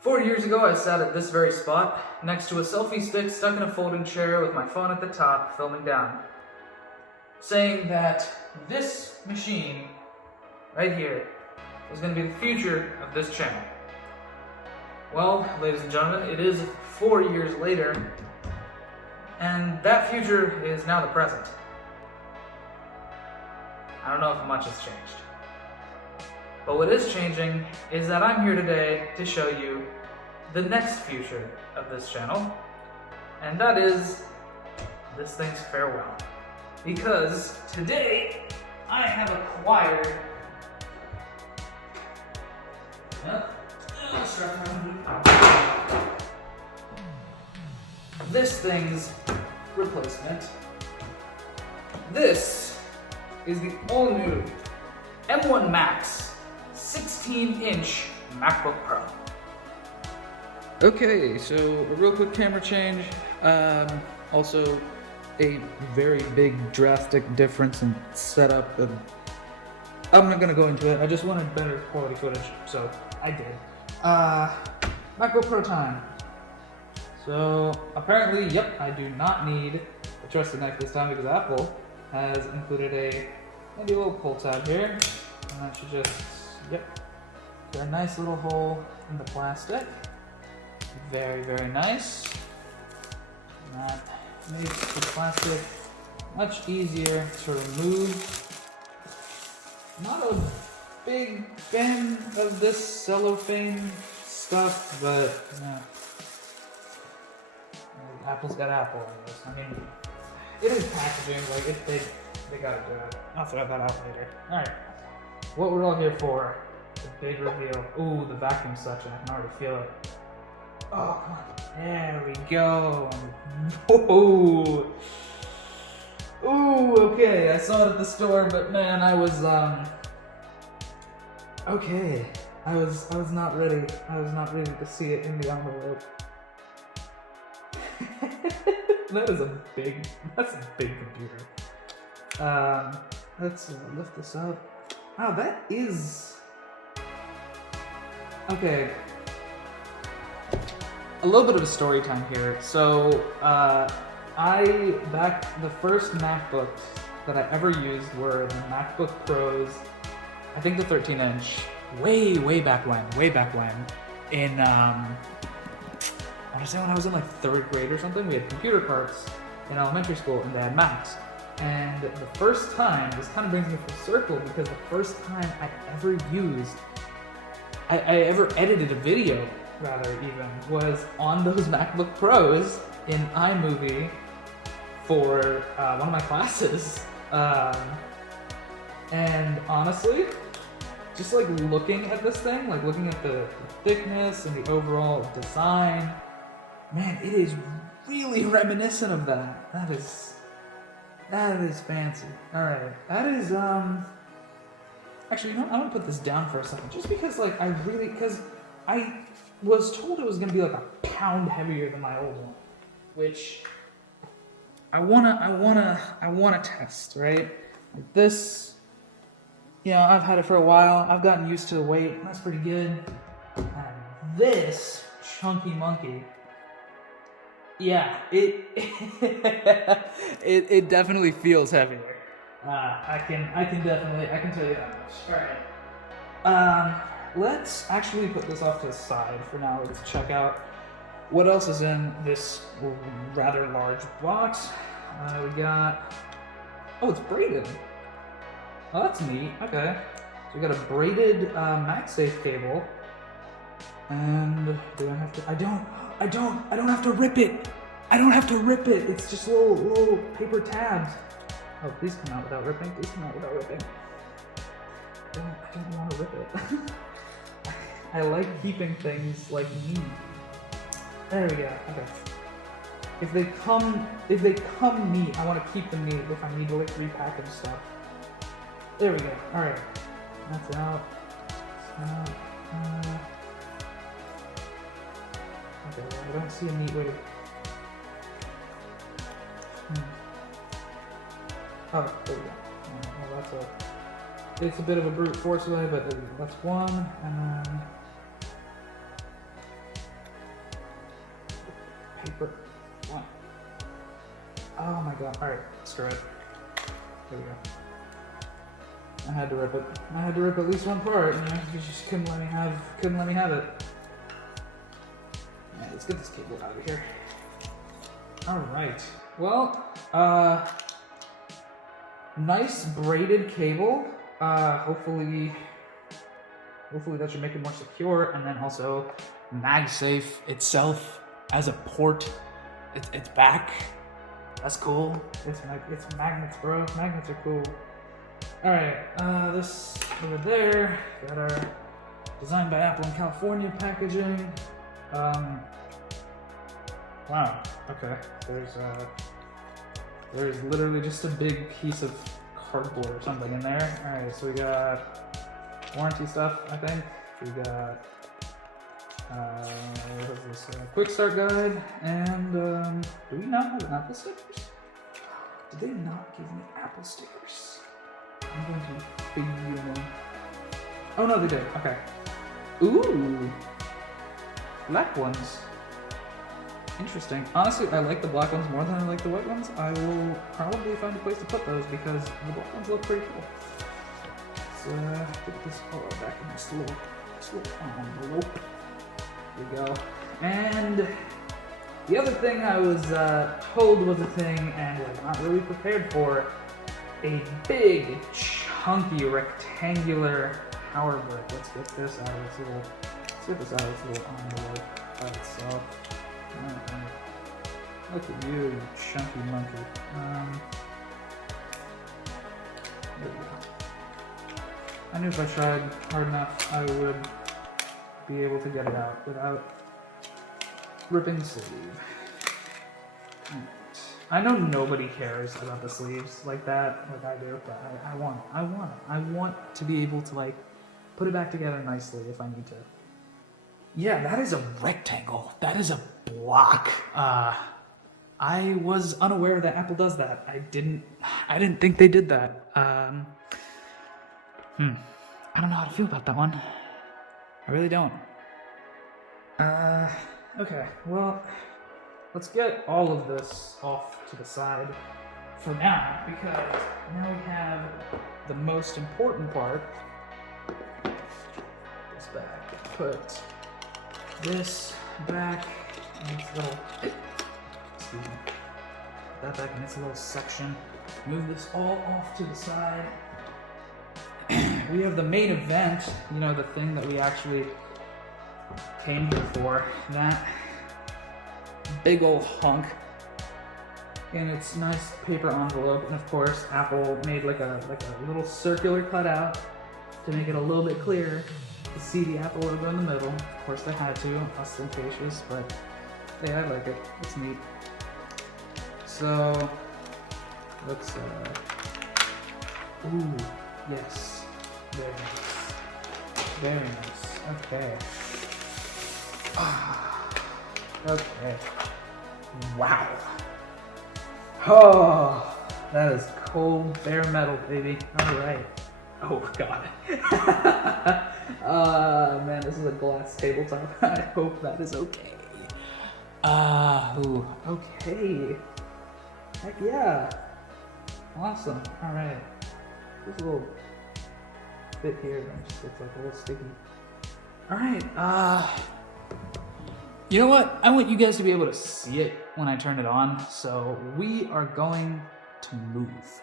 4 years ago, I sat at this very spot, next to a selfie stick stuck in a folding chair with my phone at the top, filming down, saying that this machine, right here, was going to be the future of this channel. Well, ladies and gentlemen, it is 4 years later, and that future is now the present. I don't know if much has changed. But what is changing is that I'm here today to show you the next future of this channel, and that is this thing's farewell. Because today I have acquired this thing's replacement. This is the all-new M1 Max 16-inch MacBook Pro. Okay, so a real quick camera change. Also, a very big, drastic difference in setup. I'm not gonna go into it. I just wanted better quality footage, so I did. MacBook Pro time. So apparently, yep, I do not need a trusted neck this time because Apple has included a little pull tab here, and that should just, yep, get a nice little hole in the plastic. Very, very nice. And that makes the plastic much easier to remove. Not a big fan of this cellophane stuff, but Apple's got Apple, I guess. I mean, it is packaging, like they gotta do it. I'll throw that out later. Alright, what we're all here for, the big reveal. Ooh, the vacuum suction, I can already feel it. Oh, come on. There we go. Ooh. Ooh, okay. I saw it at the store, but man, I was okay. I was not ready. I was not ready to see it in the envelope. That's a big computer. Let's lift this up. Wow, that is okay. A little bit of a story time here. So, the first MacBooks that I ever used were the MacBook Pros, I think the 13-inch, way back when, in, I want to say when I was in like 3rd grade or something. We had computer parts in elementary school and they had Macs. And the first time, this kind of brings me full circle because the first time I ever used, I ever edited a video, rather even, was on those MacBook Pros in iMovie for one of my classes. And honestly, just like looking at this thing, like looking at the thickness and the overall design, man, it is really reminiscent of that. That is fancy. Alright, that is, actually, you know what? I'm gonna put this down for a second, just because, like, because I was told it was gonna be like a pound heavier than my old one, which I wanna test, right? Like this, you know, I've had it for a while. I've gotten used to the weight. That's pretty good. And this chunky monkey, yeah, it definitely feels heavier. I can tell you that much. All right. Let's actually put this off to the side for now. Let's check out what else is in this rather large box. We got, oh, it's braided. Oh, that's neat. Okay. So we got a braided MagSafe cable. And do I have to? I don't have to rip it. I don't have to rip it. It's just little paper tabs. Oh, please come out without ripping. Please come out without ripping. I don't want to rip it. I like keeping things like neat. There we go. Okay. If they come neat, I want to keep them neat if I need to like repackage stuff. There we go. All right. That's out. Okay, well, I don't see a neat way to. Oh, there we go. Well, that's it's a bit of a brute force way, but that's one, and then paper. What? Oh my god. Alright, screw it. There we go. I had to rip it. I had to rip at least one part, you know, you just couldn't let me have it. Alright, let's get this cable out of here. Alright. Well, nice braided cable. Hopefully that should make it more secure, and then also MagSafe itself as a port. It's back. That's cool. It's magnets, bro. Magnets are cool. All right, this over there. Got our designed by Apple in California packaging. Wow. Okay. There's literally just a big piece of cardboard or something in there. All right. So we got warranty stuff, I think. We got what is this? Quick start guide, and do we not have Apple stickers? Did they not give me Apple stickers? I'm going to figure them. Oh no, they did. Okay. Ooh, black ones. Interesting. Honestly, I like the black ones more than I like the white ones. I will probably find a place to put those because the black ones look pretty cool. Let's put this all back in this little envelope. There we go. And the other thing I was told was a thing and was not really prepared for, a big, chunky, rectangular power brick. Let's get this out of this little, envelope by itself. Okay. Look at you, you chunky monkey. There we go. I knew if I tried hard enough, I would be able to get it out without ripping the sleeve. Right. I know nobody cares about the sleeves like that, like I do, but I want it. I want to be able to like put it back together nicely if I need to. Yeah, that is a rectangle. That is a block. I was unaware that Apple does that. I didn't think they did that. I don't know how to feel about that one. I really don't. Okay, well, let's get all of this off to the side for now, because now we have the most important part. This back. Put this back in its little, excuse me, put that back in its little section. Move this all off to the side. We have the main event, you know, the thing that we actually came here for. That big old hunk in its nice paper envelope, and of course Apple made like a little circular cutout to make it a little bit clearer to see the Apple logo in the middle. Of course they had to, ostentatious, but hey, I like it. It's neat. So let's ooh, yes. Very nice. Very nice. Okay. Okay. Wow. Oh, that is cold bare metal, baby. All right. Oh God. Man, this is a glass tabletop. I hope that is okay. Ooh. Okay. Heck yeah. Awesome. All right. Just a little bit here that just looks like a little sticky. All right. You know what? I want you guys to be able to see it when I turn it on, so we are going to move.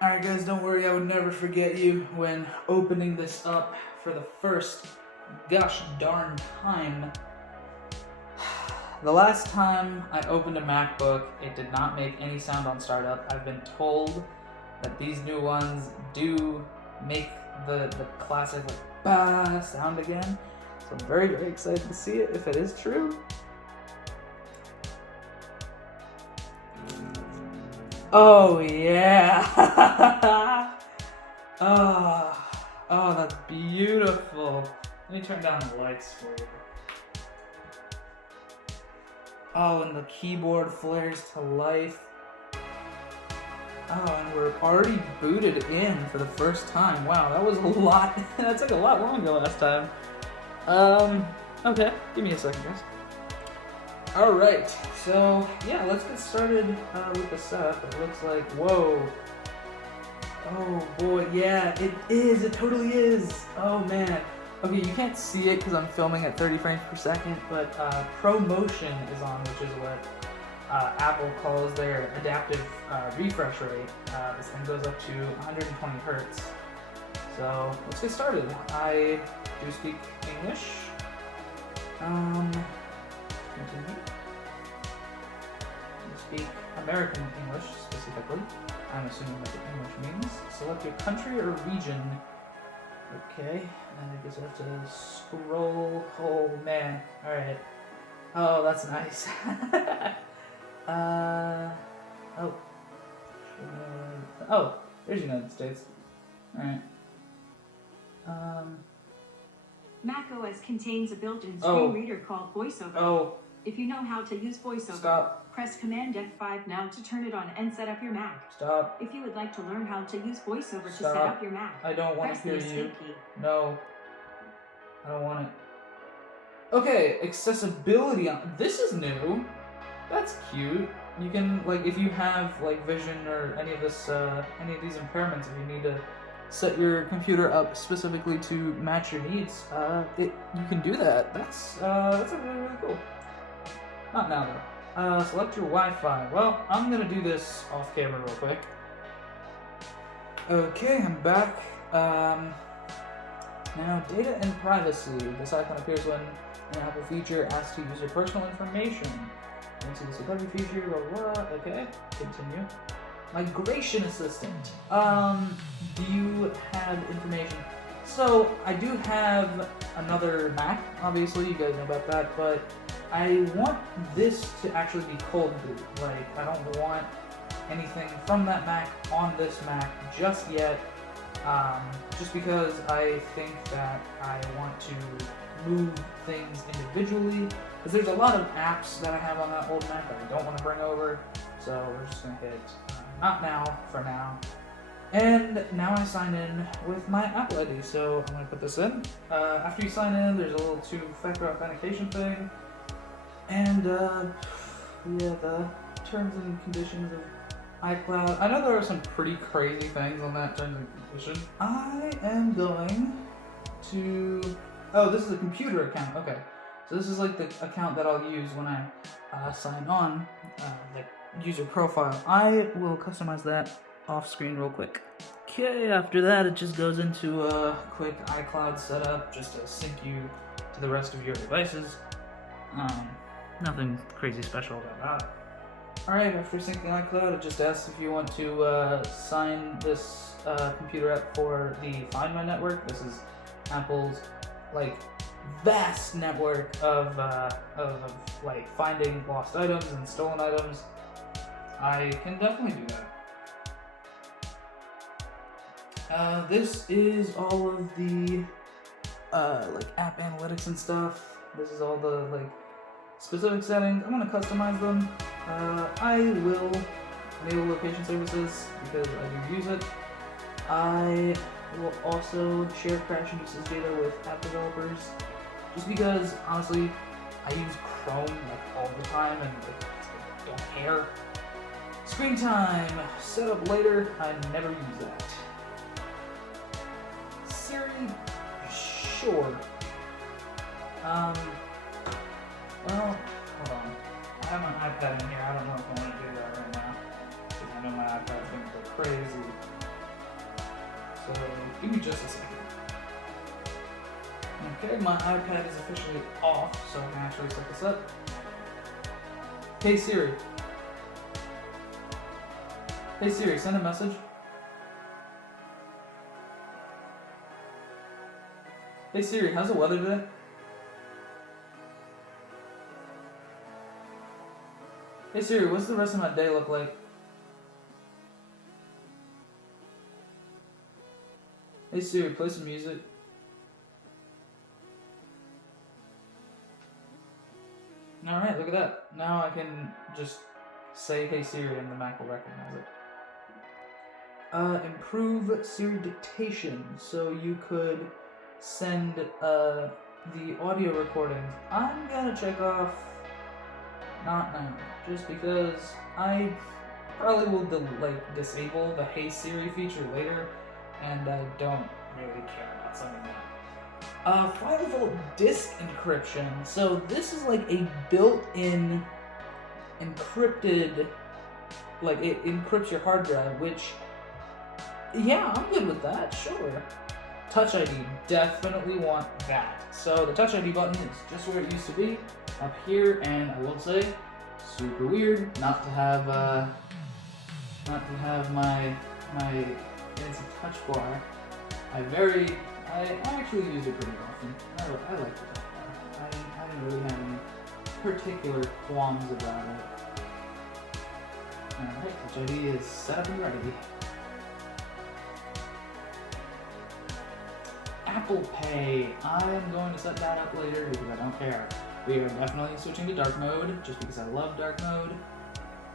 All right, guys, don't worry. I would never forget you when opening this up for the first gosh darn time. The last time I opened a MacBook, it did not make any sound on startup. I've been told that these new ones do make the classic like, bah sound again. So I'm very, very excited to see it if it is true. Oh yeah. Oh, that's beautiful. Let me turn down the lights for you. Oh, and the keyboard flares to life. Oh, and we're already booted in for the first time. Wow, that was a lot. That took a lot longer last time. Okay, give me a second, guys. Alright, so yeah, let's get started with the setup. It looks like, whoa. Oh boy, yeah, it is, it totally is. Oh man. Okay, you can't see it because I'm filming at 30 frames per second, but ProMotion is on, which is what Apple calls their adaptive refresh rate. This thing goes up to 120 hertz. So let's get started. I do speak English. Continue. You speak American English specifically. I'm assuming that's what English means. Select your country or region. Okay, and I guess I have to scroll. Oh man, alright. Oh, that's nice. Oh, there's United States. Alright. macOS contains a built-in screen reader called VoiceOver. Oh. If you know how to use VoiceOver, Stop. press Command F5 now to turn it on and set up your Mac. Stop. If you would like to learn how to use VoiceOver to Stop. set up your Mac, I don't want press to hear the you. Escape key. No. I don't want it. Okay, accessibility on this is new. That's cute. You can, like, if you have like vision or any of this any of these impairments, if you need to set your computer up specifically to match your needs, you can do that. That's really, really cool. Not now though. Select your Wi-Fi. Well, I'm gonna do this off camera real quick. Okay, I'm back. Now, data and privacy. This icon appears when an Apple feature asks to use your personal information. Into the security feature, blah blah. Okay, continue. Migration assistant. Do you have information? So I do have another Mac. Obviously, you guys know about that, but I want this to actually be cold boot. Like, I don't want anything from that Mac on this Mac just yet. Just because I think that I want to move things individually. Because there's a lot of apps that I have on that old Mac that I don't want to bring over. So we're just going to hit not now for now. And now I sign in with my Apple ID. So I'm going to put this in. After you sign in, there's a little two-factor authentication thing. And yeah, the terms and conditions of iCloud. I know there are some pretty crazy things on that terms and conditions. I am going to... Oh, this is a computer account. Okay. So this is like the account that I'll use when I sign on, like user profile. I will customize that off screen real quick. Okay, after that it just goes into a quick iCloud setup just to sync you to the rest of your devices. Nothing crazy special about that. Alright, after syncing iCloud, it just asks if you want to sign this computer up for the Find My network. This is Apple's like vast network of like finding lost items and stolen items. I can definitely do that. This is all of the like app analytics and stuff. This is all the like specific settings. I'm gonna customize them. I will enable location services because I do use it. I will also share crash and usage data with app developers, just because honestly I use Chrome like all the time and I don't care. Screen time, set up later. I never use that. Siri, sure. Well, hold on. I have my iPad in here. I don't know if I want to do that right now because I know my iPad's going to go crazy. So give me just a second. Okay, my iPad is officially off, so I can actually set this up. Hey Siri. Hey Siri, send a message. Hey Siri, how's the weather today? Hey Siri, what's the rest of my day look like? Hey Siri, play some music. Alright, look at that. Now I can just say Hey Siri and the Mac will recognize it. Improve Siri dictation. So you could send the audio recordings. I'm gonna check off Not now. Just because I probably will disable the Hey Siri feature later, and I don't really care about something that. 5-volt disk encryption. So this is like a built-in encrypted, like it encrypts your hard drive, which, yeah, I'm good with that, sure. Touch ID, definitely want that. So the Touch ID button is just where it used to be, up here, and I will say, super weird not to have my fancy touch bar. I actually use it pretty often. I like the touch bar. I don't really have any particular qualms about it. Alright, Touch ID is set up and ready. Apple Pay. I am going to set that up later because I don't care. We are definitely switching to dark mode just because I love dark mode.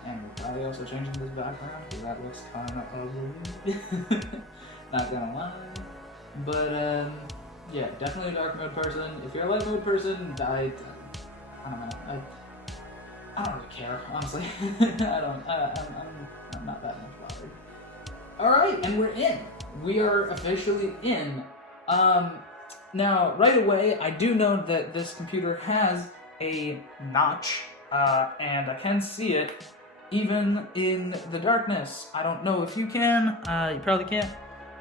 And we're probably also changing this background because that looks kind of ugly. Not gonna lie. But, yeah, definitely a dark mode person. If you're a light mode person, I don't know. I don't really care, honestly. I'm not that much bothered. Alright, and we're in. We are officially in. Now, right away, I do know that this computer has a notch, and I can see it even in the darkness. I don't know if you can, you probably can't,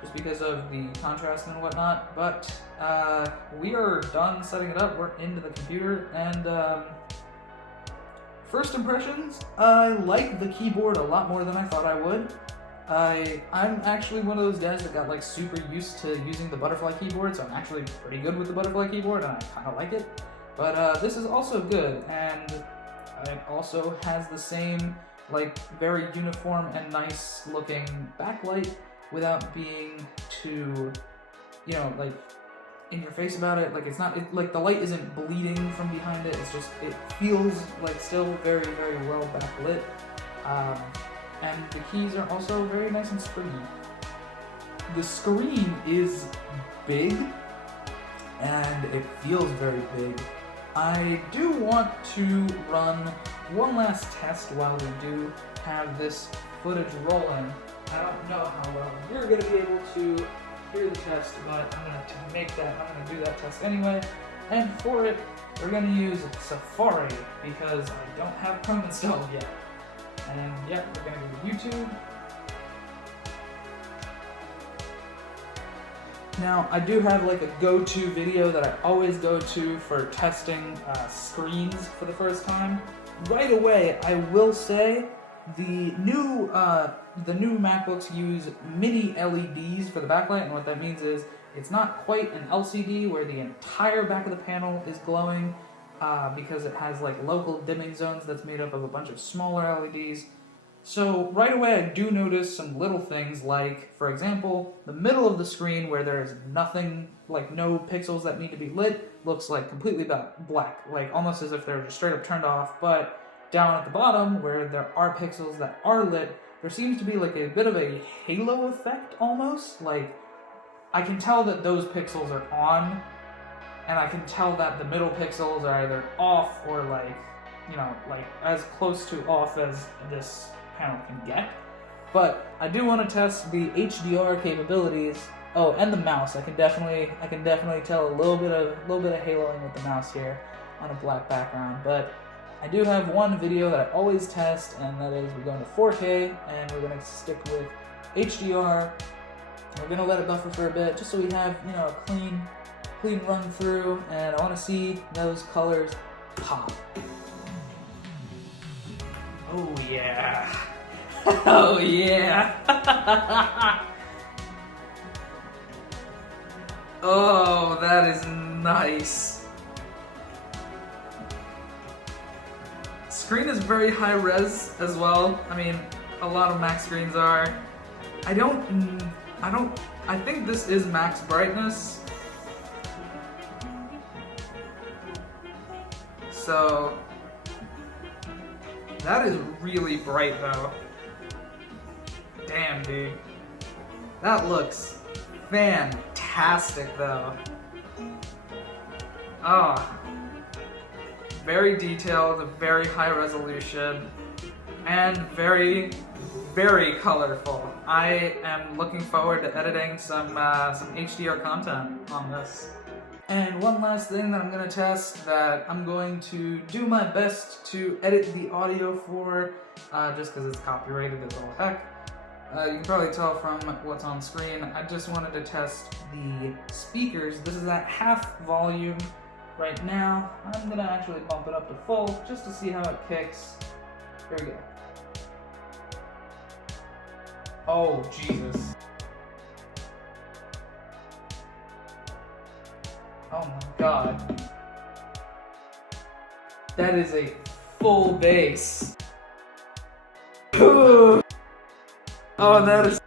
just because of the contrast and whatnot, but we are done setting it up. We're into the computer, and first impressions, I like the keyboard a lot more than I thought I would. I'm actually one of those guys that got like super used to using the butterfly keyboard, so I'm actually pretty good with the butterfly keyboard, and I kind of like it. But this is also good, and it also has the same like very uniform and nice looking backlight without being too, you know, like in your face about it. Like it's not, like the light isn't bleeding from behind it. It's just, it feels like still very, very well backlit. And the keys are also very nice and springy. The screen is big, and it feels very big. I do want to run one last test while we do have this footage rolling. I don't know how well you're going to be able to hear the test, but I'm going to do that test anyway. And for it, we're going to use Safari, because I don't have Chrome installed yet. And yeah, we're going to go to YouTube. Now, I do have like a go-to video that I always go to for testing screens for the first time. Right away, I will say the new MacBooks use mini LEDs for the backlight, and what that means is it's not quite an LCD where the entire back of the panel is glowing, because it has like local dimming zones that's made up of a bunch of smaller LEDs. So right away I do notice some little things like, for example, the middle of the screen where there's nothing, like no pixels that need to be lit, looks like completely black, like almost as if they're just straight up turned off. But down at the bottom where there are pixels that are lit, there seems to be like a bit of a halo effect almost. Like I can tell that those pixels are on, and I can tell that the middle pixels are either off or like, you know, like as close to off as this panel can get. But I do want to test the HDR capabilities. Oh, and the mouse. I can definitely tell a little bit of haloing with the mouse here on a black background. But I do have one video that I always test, and that is we're going to 4K, and we're going to stick with HDR. We're going to let it buffer for a bit, just so we have, you know, a clean run through, and I want to see those colors pop. Oh yeah. Oh yeah. Oh, that is nice. Screen is very high res as well. I mean, a lot of Mac screens are. I think this is max brightness. So that is really bright though. Damn, dude. That looks fantastic though. Oh. very detailed, very high resolution, and very, very colorful. I am looking forward to editing some HDR content on this. And one last thing that I'm going to test that I'm going to do my best to edit the audio for, just because it's copyrighted as all heck. You can probably tell from what's on screen. I just wanted to test the speakers. This is at half volume right now. I'm going to actually bump it up to full just to see how it kicks. Here we go. Oh, Jesus. Oh my God. That is a full bass. Oh, that is.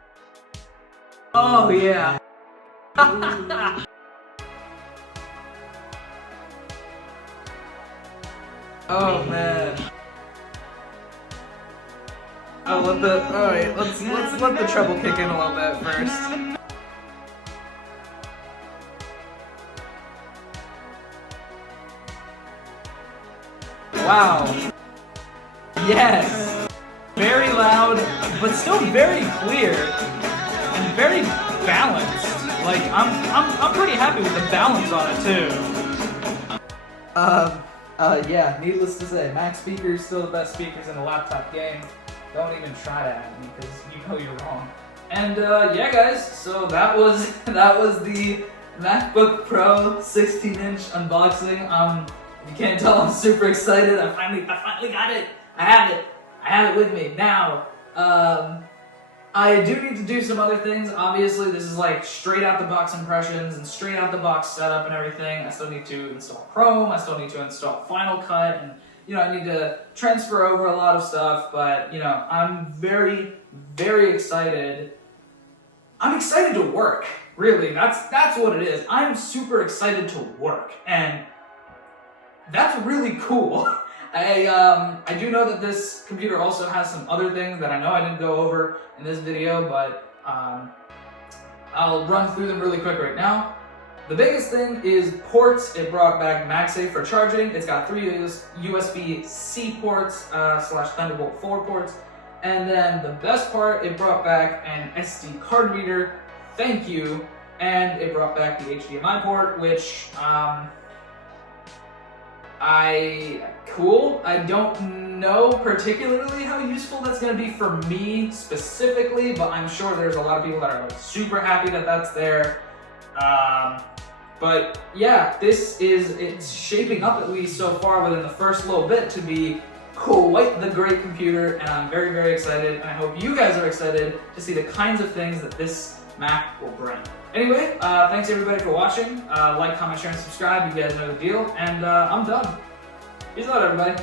Oh, yeah. Oh, man. Alright, let's let the treble kick in a little bit first. Wow. Yes. Very loud, but still very clear and very balanced. Like I'm pretty happy with the balance on it too. Yeah, needless to say, Mac speakers still the best speakers in a laptop game. Don't even try to at me because you know you're wrong. And yeah, guys, so that was the MacBook Pro 16-inch unboxing. You can't tell I'm super excited. I finally got it. I have it with me now. I do need to do some other things. Obviously, this is like straight out the box impressions and straight out the box setup and everything. I still need to install Chrome. I still need to install Final Cut, and I need to transfer over a lot of stuff. But I'm very, very excited. I'm excited to work. Really, that's what it is. I'm super excited to work, and that's really cool. I do know that this computer also has some other things that I know I didn't go over in this video, but I'll run through them really quick right now. The biggest thing is ports. It brought back MagSafe for charging. It's got 3 USB-C ports / Thunderbolt 4 ports. And then the best part, it brought back an SD card reader. Thank you. And it brought back the HDMI port, which cool. I don't know particularly how useful that's going to be for me specifically, but I'm sure there's a lot of people that are like super happy that that's there. But yeah, it's shaping up, at least so far within the first little bit, to be quite the great computer, and I'm very, very excited, and I hope you guys are excited to see the kinds of things that this Mac will bring. Anyway, thanks everybody for watching. Like, comment, share, and subscribe. You guys know the deal, and I'm done. Peace out, everybody.